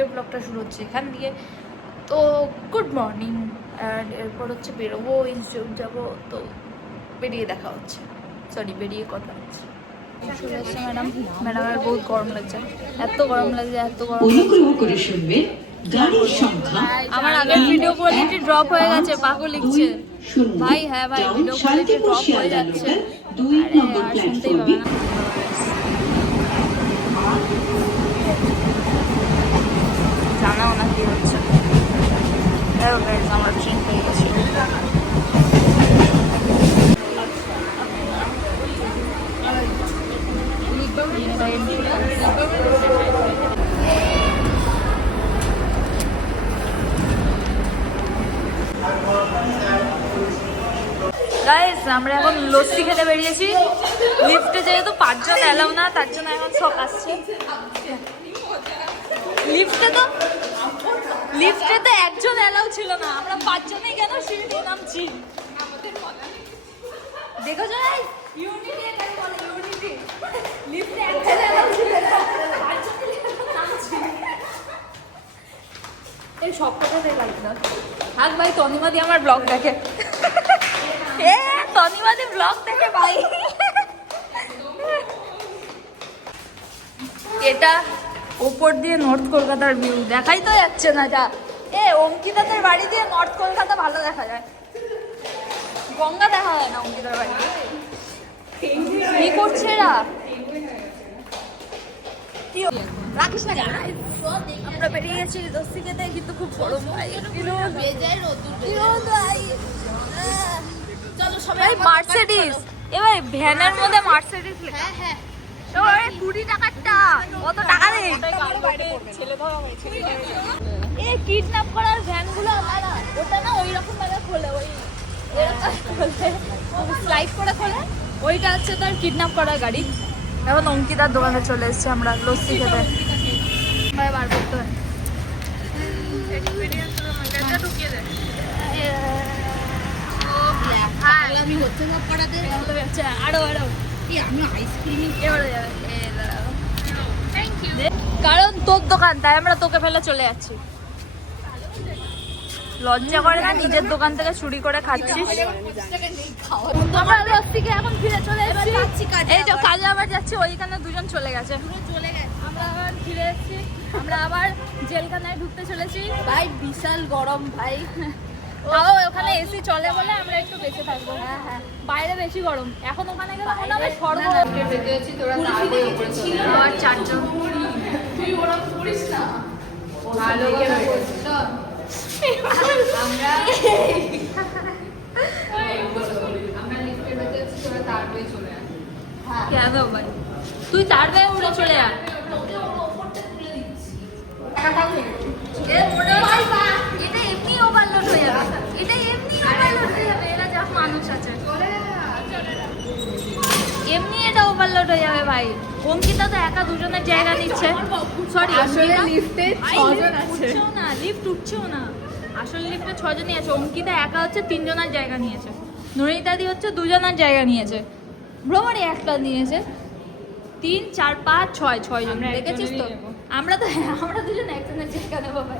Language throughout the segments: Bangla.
আজকের ব্লগটা শুরু হচ্ছে এখান দিয়ে। তো গুড মর্নিং, অ্যান্ড এরপর হচ্ছে বেরোবো, ইনস্টিটিউট যাবো, তো বেরিয়ে দেখা হচ্ছে, সরি বেরিয়ে কথা হচ্ছে। চলে এসছে ম্যাডাম, ম্যাডামের বহুত গরম লাগছে, এত গরম লাগছে, এত গরম লাগছে। আমার আগের ভিডিও কোয়ালিটি ড্রপ হয়ে গেছে, পাগল লিখছে ভাই। হ্যাঁ ভাই, ভিডিও কোয়ালিটি ড্রপ হয়ে যাচ্ছে, আরে আর শুনতেই পাবে না। জানাও না কি হচ্ছে। আমার ট্রেন হয়ে গেছে। গাইস, আমরা এখন লস্যি খেতে বেরিয়েছি। লিফটে যেহেতু 5 জন এলাও না, তার জন্য এখন শখ আসছে। লিফটে তো একজন এলাও ছিল না, আমরা 5 জনেই কেন সিঁড়ি দিয়ে নামছি। দেখো যাই ইউনিটি, এটাই বলে ইউনিটি। লিফটে একজন এলাও ছিল না, 5 জনেই নামছি। এই সব কথা দেখাই না থাক ভাই। তনিমাদি আমার ব্লগ দেখে, তনিমাদি ব্লগ দেখে ভাই। এটা ওপর দিয়ে নর্থ কলকাতার ভিউ, দেখাই তো যাচ্ছে না। যা অঙ্কিতাদের বাড়ি দিয়ে নর্থ কলকাতা ভালো দেখা যায়, গঙ্গা দেখা যায় না অঙ্কিতার বাড়ি। কি করছে এরা? আমরা বেরিয়ে গেছি লস্যি খেতে, কিন্তু খুব গরম ভাই। মার্সিডিজ, এবার ভ্যানের মধ্যে মার্সিডিজ লেখা। 20 টাকারটা কত টাকা রে? এই কিডন্যাপ করার ভ্যান গুলো আলাদা, ওটা না ওই রকম ভাবে খোলে, ওই স্লাইড করে খোলে, ওইটা হচ্ছে তার কিডন্যাপ করার গাড়ি। এখন অঙ্কিতার দোকানে চলে এসেছি আমরা লস্যি খেতে। বার করতে হয় কারণ তোর দোকান, তাই আমরা তোকে ফেলে চলে যাচ্ছি। লজ্জা করে না নিজের দোকান থেকে চুরি করে খাচ্ছিস? আমরা লস্যিকে এখন ফিরে চলে এসেছি। এই যে কাজে আবার যাচ্ছি, ওইখানে দুজন চলে গেছে। আমরা আবার ফিরে এসেছি, আমরা আবার জেলখানায় ঢুকতে চলেছি। ভাই বিশাল গরম ভাই, তাও ওখানে এসি চলে বলে আমরা একটু বেঁচে থাকবো। হ্যাঁ হ্যাঁ, বাইরে বেশি গরম। এখন ওখানে গেলে মনে হবে স্বর্গ। আর 4 জন কেন ভাই? তুই তার বেয়ে উড়ে চলে যা। এটা এমনি ওভারলোড হয়ে যাবে, এটা এমনি ওভারলোড হয়ে যাবে। এরা যা মানুষ আছে এমনি এটা ওভারলোড হয়ে যাবে ভাই। অঙ্কিতা তো একা 2 জনের জায়গা নিচ্ছে। সরি, আসলে লিফটে 6 জন আছে না, লিফট উঠছেও না। আসলে লিফটে 6 জনই আছে। অঙ্কিতা একা হচ্ছে 3 জনের জায়গা নিয়েছে। নরিতাদি হচ্ছে 2 জনের জায়গা নিয়েছে। ভ্রমণে একটা নিয়েছে। 3, 4, 5, 6 জন দেখেছিস তো? আমরা 2 জন একজনের জায়গা নেবো ভাই।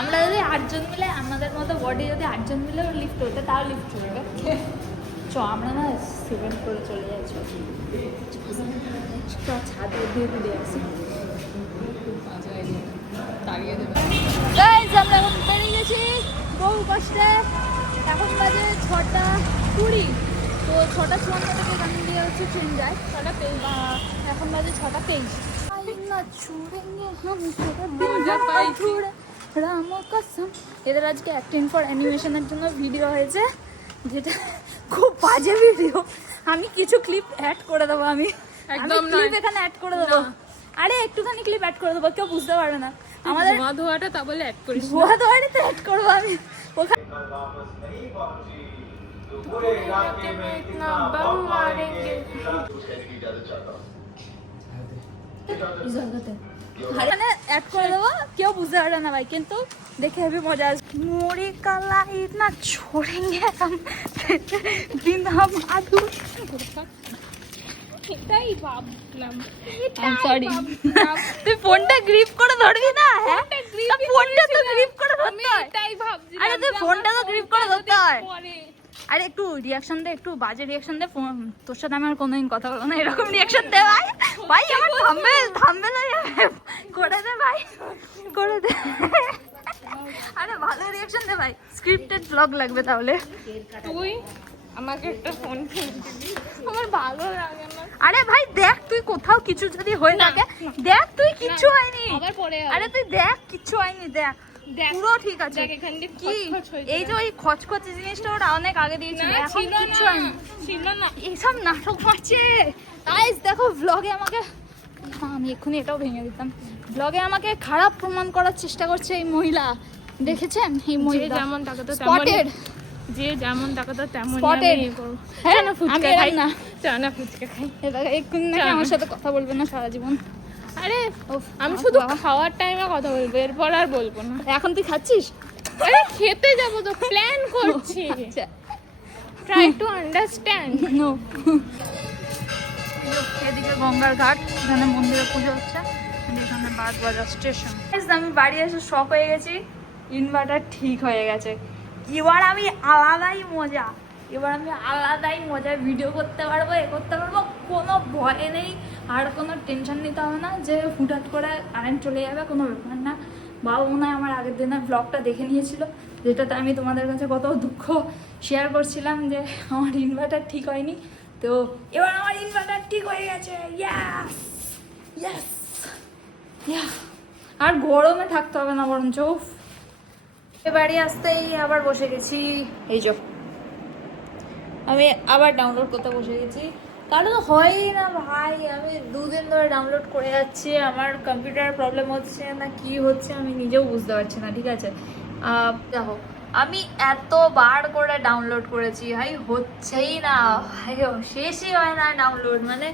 আমরা যদি 8 জন মিলে, আমাদের মতো বডি যদি 8 জন মিলে লিফট হতে, তাও লিফট চলবে। আমরা না 7 করে চলে যাচ্ছি, ছাদে দিয়ে ঘুরে আসি। আমরা এখন বেরিয়ে গেছি বহু কষ্টে। এখন বাজে 6:20। তো 6:54 থেকে এখান দিয়ে হচ্ছে ট্রেন যায় 6:23। এখন বাজে 6:23। এদের আজকে অ্যাক্টিং ফর অ্যানিমেশনের জন্য ভিডিও হয়েছে, যেটা খুব বাজে ভিডিও। আমি কিছু ক্লিপ অ্যাড করে দেবো, আমি একদম ক্লিপ এখানে অ্যাড করে দেবো। আরে একটুখানি ক্লিপ অ্যাড করে দেবো, কেউ বুঝতে পারবে না। আমাদের ধোয়াটা তা বলে অ্যাড করিস, ধোয়াটা তো অ্যাড করবো আমি ওখানে। অ্যাড করে দেবো, কেউ বুঝতে পারবে না ভাই, কিন্তু দেখে হেবি মজা আসবে। मोरी काला इतना छोड़ेंगे हम बिना माधुर। এটাই ভাবলাম, সরি তুই ফোনটা গ্রিপ করে ধরবি না? হ্যাঁ ফোনটা তো গ্রিপ করে ধরতে হয়। এটাই ভাবছিলাম। আরে তুই ফোনটা তো গ্রিপ করে ধরতে হয়। পরে আরে একটু রিয়াকশন দে, একটু বাজে রিয়াকশন দে। তোর সাথে আমি আর কোনোদিন কথা বলবো না, এরকম রিয়াকশন দে ভাই। ভাই আমার থাম্বেল হয়ে যাবে। করে দে ভাই, করে দে। আরে ভালো রিয়াকশন দে ভাই, স্ক্রিপ্টেড ব্লগ লাগবে তাহলে। তুই আমাকে একটা ফোন কিনে দিবি, আমার ভালো লাগে না। আরে ভাই দেখ, তুই কোথাও কিছু যদি হয়ে থাকে দেখ, তুই কিচ্ছু হয়নি। আবার পরে আরে তুই দেখ, কিচ্ছু হয়নি, দেখ দেখ, পুরো ঠিক আছে। দেখ এখান দিয়ে কি খচখচ হয়েছে। এই যে ওই খচখচে জিনিসটা ওরা অনেক আগে দিয়েছিল, না, এখন ছিল কিচ্ছু না, হয়নি। ছিল না। এইসব নাটক মারছে গাইস। দেখো ব্লগে আমাকে, না আমি এক্ষুনি এটাও ভেঙে দিতাম। ব্লগে আমাকে খারাপ প্রমাণ করার চেষ্টা করছে এই মহিলা, দেখেছেন? এই যে মহিলা যেমন তাকাতো স্পটেড, যে যেমন তাকাতো তেমন Spotted. হ্যাঁ, না ফুচকা আমি খাই এরম না। চানা ফুচকা খাই। এবার এক্ষুনি নাকি আমার সাথে কথা বলবে না সারা জীবন। আরে উফ, আমি আমার শুধু বাবা। খাওয়ার টাইমে কথা বলবো, এরপর আর বলবো না। এখন তুই খাচ্ছিস? আরে খেতে যাবো তো, প্ল্যান করছি। আচ্ছা, ট্রাই টু আন্ডারস্ট্যান্ড। no. এদিকে গঙ্গার ঘাট, এখানে মন্দিরে পুজো হচ্ছে, এখানে বাগবাজার স্টেশন। আমি বাড়ি এসে শক হয়ে গেছি, ইনভার্টার ঠিক হয়ে গেছে। এবার আমি আলাদাই মজা, ভিডিও করতে পারবো, এ করতে পারবো, কোনো ভয় নেই। আর কোনো টেনশন নিতে হবে না যে হুটহাট করে কারেন্ট চলে যাবে, কোনো ব্যাপার না। বাবা মনে হয় আমার আগের দিনের ব্লগটা দেখে নিয়েছিল, যেটাতে আমি তোমাদের কাছে কত দুঃখ শেয়ার করছিলাম যে আমার ইনভার্টার ঠিক হয়নি। তো এবার আমার ইনভার্টার ঠিক হয়ে গেছে, ইয়াস ইয়াস ইয়া। আর গরমে থাকতে হবে না বরঞ্চ। বাড়ি আসতেই আবার বসে গেছি, এই যে আমি আবার ডাউনলোড করতে বসে গেছি, কারণ হয়ই না ভাই। আমি 2 দিন ধরে ডাউনলোড করে যাচ্ছি, আমার কম্পিউটার প্রবলেম হচ্ছে না কি হচ্ছে আমি নিজেও বুঝতে পারছি না। ঠিক আছে, দেখো আমি এতবার করে ডাউনলোড করেছি ভাই, হচ্ছেই না ভাই, শেষই হয় না ডাউনলোড। মানে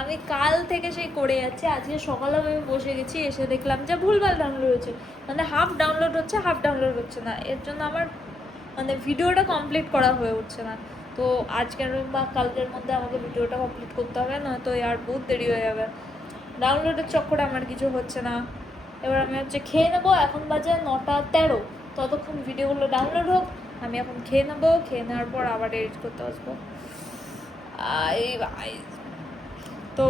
আমি কাল থেকে সেই করে যাচ্ছি, আজকে সকালে আমি বসে গেছি, এসে দেখলাম যে ভুলভাল ডাউনলোড হচ্ছে, মানে হাফ ডাউনলোড হচ্ছে, হাফ ডাউনলোড হচ্ছে না। এর জন্য আমার মানে ভিডিওটা কমপ্লিট করা হয়ে উঠছে না। তো আজকের বা কালকের মধ্যে আমাকে ভিডিওটা কমপ্লিট করতে হবে, নয়তো আর বহুত দেরি হয়ে যাবে। ডাউনলোডের চক্করে আমার কিছু হচ্ছে না। এবার আমি হচ্ছে খেয়ে নেবো, এখন বাজে 9:13, ততক্ষণ ভিডিওগুলো ডাউনলোড হোক, আমি এখন খেয়ে নেবো, খেয়ে নেওয়ার পর আবার এডিট করতে আসবো। তো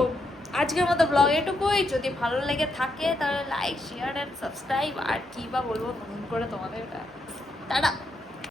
আজকের মতো ব্লগ এটুকুই। যদি ভালো লেগে থাকে তাহলে লাইক, শেয়ার অ্যান্ড সাবস্ক্রাইব। আর কী বা বলবো নতুন করে তোমাদের, টাটা।